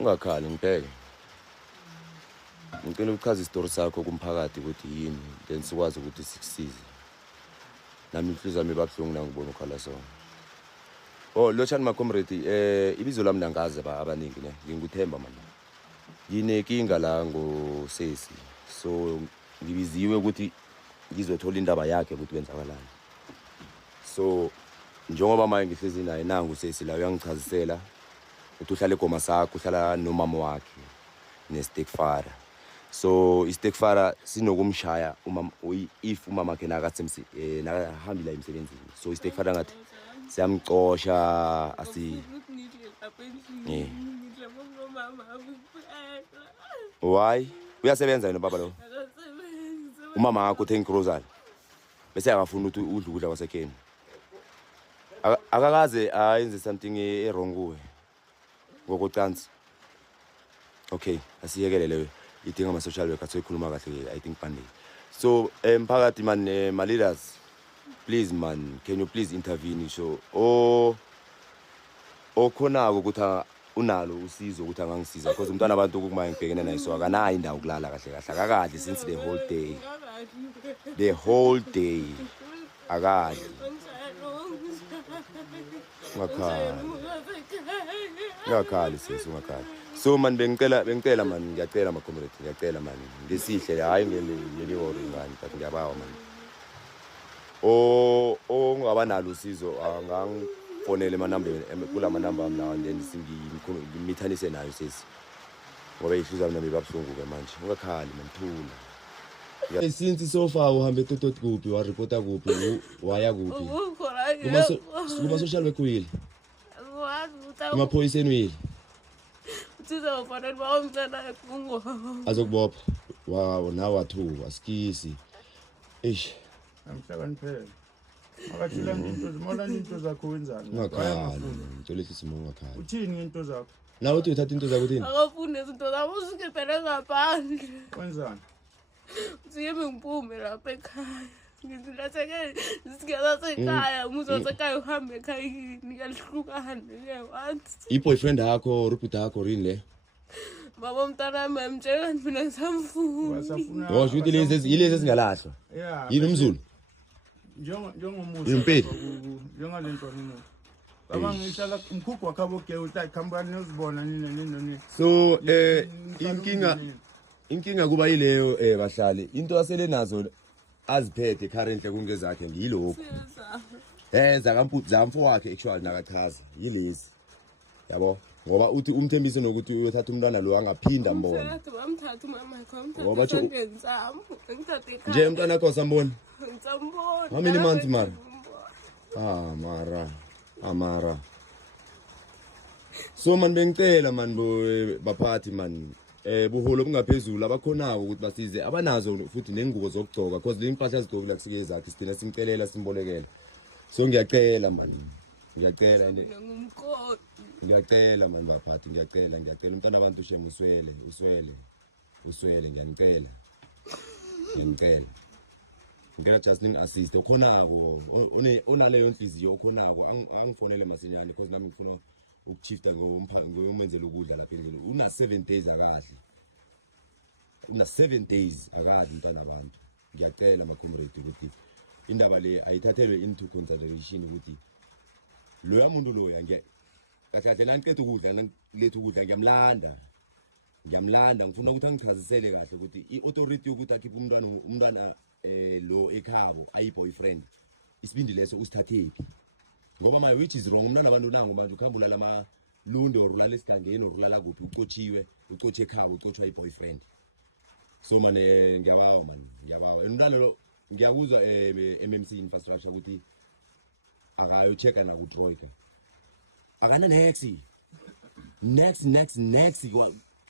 Ungakhali ngibheke. Ngicela ukuchaza isitori sakho kumphakathi ukuthi yini then sikwazi ukuthi sikusize. Nami inhliziyo yami ibabuhlungu nangibona ukhala sona. Oh lochani ma comrade ibizo lami nangaze abaningi ne nginguthemba manje. Nginenkinga la ngosesi. So ngibiziwe ukuthi ngizothola indaba yakhe ukuthi kwenzakalani. So njengoba manje ngihlezi naye nangu sesi la uyangichazisela ukuthi uhlala eGoma sakho uhlala nomama wakhe nestekfara. So istekfara sinokumshaya if umama wakhe nakasemsi nakahambile emsebenzini. So istekfara ngathi siyamcosha asi Why? Uyasebenza yena baba lo. Umama wakho uthenga grocery. Bese akafuna ukuthi udle ukudla kwasekheni. Akakaze ayenze something wrong kuwe. Ngokucansi. Okay, asiyekele leyo. Idinga ama social worker soyikhuluma kahle I think Monday. So mphakathi man my leaders please man can you please intervene so okhonako ukuthi unalo usizo ukuthi angangisiza because umntwana abantu ukumaye ngibhekene naye so akanayo indawo ukulala kahle akakadli since the whole day akadli ungakhali sisi ungakhali. So man bengicela man ngiyacela ma comrade ngiyacela man ngesihle hayi ngeleli horo ngani but ngiyabawa man ongaba nalo usizo angangifonele manamba kula manamba ami nawo then ngimthanise nayo sisi ngoba ihluza mina bebabuhlungu ke manje ungakhali manthula. Since so far uhambe totot kuphi wa reporta kuphi waya kuphi kuma social worker uyile emaphoyiseni uyile azokubopha wow now wathu askisi eish amhlakaniphela akathila into zimola into zakho wenzani ungakhali ngitolisa isimo ungakhali uthini into zakho na uthi uthatha into zakho uthini akafuni izinto zabo usikipele ngaphandle wenzani siyeme ngiphume lapha ekhaya ngizilatheke zisingeza sekhaya umuntu wasekhaya uhambe ekhaya niyalihlukana ngewathi i-boyfriend yakho ruputa yakho rini le baba umntana wami amtshela mina ngisamfuna wasafuna washo ukuthi lezi ezingalahlwa yini umZulu njengomusa impela njengalento nini baba ngishala umkhukhu wakhabo ke uthi company uzibona nini so inkinga kuba yileyo bahlali into asele nazo aziphethe currently kungezakhe ngiyilokho zamfo wakhe actually nakachaza yilezi yabo ngoba uthi umthembise nokuthi uyothatha umntwana lo angaphinda mbona bamthatha umama ngoba wakhe ngenzamo ngithathe ekhaya nje umntwana wakho sambona ngitsambona how many months mara mara so man bengicela man baphathi man buholo bungaphezulu abakhonako ukuthi basize abanazo futhi nengubo zokugcoka because le impahla zigcokile kusike zakhe sidina simcelela simbolekela so ngiyacela man ngiyacela man baphathi ngiyacela umntana abantu sheme uswele ngiyanicela ngicela just ning assist okhonako onaleyo inhliziyo okhonako angifonele masinyane because nami ngifuna ukuchifta ngomenzela ukudla lapha endlini una 7 days akadli una 7 days akadli umntana abantu ngiyacela ma comrade ukuthi indaba le ayithathelwe into consideration ukuthi lo yamuntu lo yange kahle nangiqeda ukudla lethu ukudla ngiyamlanda ngifuna ukuthi angichazisele kahle ukuthi iauthority ukuthi akhiphe umntwana lo ekhabo ayi-boyfriend isibindi leso usithathephi ngoba my which is wrong umntwana abantu nangu manje ukhambula lama lundo orulala esigangeni orulala kuphi ucotshe ekhabo ucotshwa i-boyfriend so mane ngiyabawa umntwana lo ngiyakuzwa MMC infrastructure ukuthi akayochecka na kutroika akana next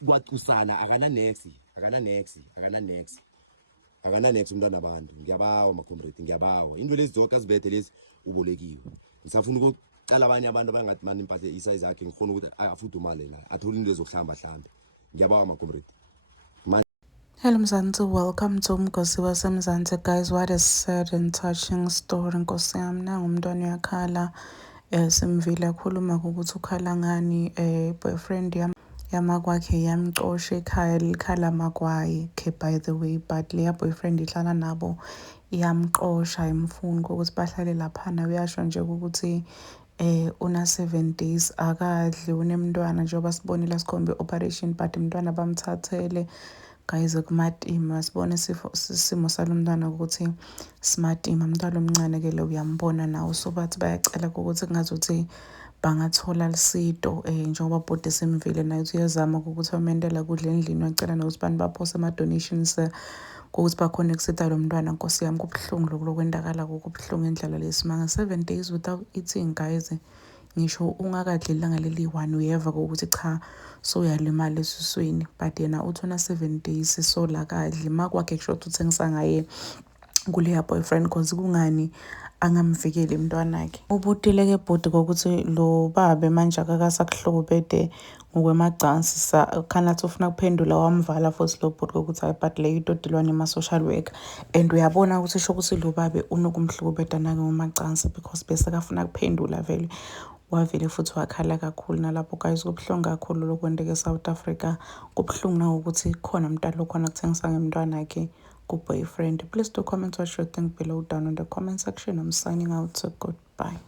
kwatusana akana next umntwana abantu ngiyabawa ma comrade ngiyabawa into lezi zonke azibethe lezi ubolekiwe ngisafuna ukucala abanye abantu abangathi mani impahla isize yakhe ngifuna ukuthi afudumale la athola into ezohlamba hlambe ngiyabawa ma comrade. Hello Mzansi, welcome to Mgosi waseMzansi. Guys, what a sad and touching story. Nkosi yami nangu umntwana uyakhala simvile akhuluma ukuthi ukhala ngani boyfriend yami yamakwakhe yamxosha ekhaya likhala makwakhe by the way, but leya boyfriend ihlala nabo iyamxosha ayimfuni ukuthi bahlale laphana. Uyasho nje ukuthi una 7 days akadli unemntwana njengoba sibonile sikhombe operation but umntwana bamthathele guys kumatima. Sibone isimo salo mntwana ukuthi simatima, umntwana omncane ke lo uyambona nawo. So bathi bayacela ukuthi kungazuthi bangathola lisito njengoba bhodi semvile naye uthi uyazama ukuthi bamendela kudla endlini. Wacela nokuthi bantu baphose ama-donations ukuthi bakhone ukusita lo mntwana. Nkosi yami kubuhlungu lokho lokwendakala, kubuhlungu indlela lesimanga. 7 days without eating guys, ngisho ungakadli ilanga leli 1 uyeva ukuthi cha soyalimala esiswini, but yena uthi una 7 days so la kadli. Makwakhe kusho ukuthi ngisangaye kuleya boyfriend cause kungani angamvikeli umntwanakhe. Ubutile ke bhodi kokuthi lo babe manje akakasakuhlobede ngokwemacansi khana athi ufuna kuphendula wamvala futhi lo bhodi kokuthi hayi but leyo itodilwane ma-social worker, and uyabona ukuthi sho ukuthi lo babe unokumhlobeda nangomacansi because bese kafuna kuphendula vele. Wavele futhi wakhala kakhulu nalapho guys. Kubuhlungu kakhulu lokwendeka eSouth Africa. Kubuhlungu nangokuthi khona umntwana lokhona kuthengisa ngemntwana yakhe ku-boyfriend. Please do comment what you think below down in the comment section. I'm signing out, so goodbye.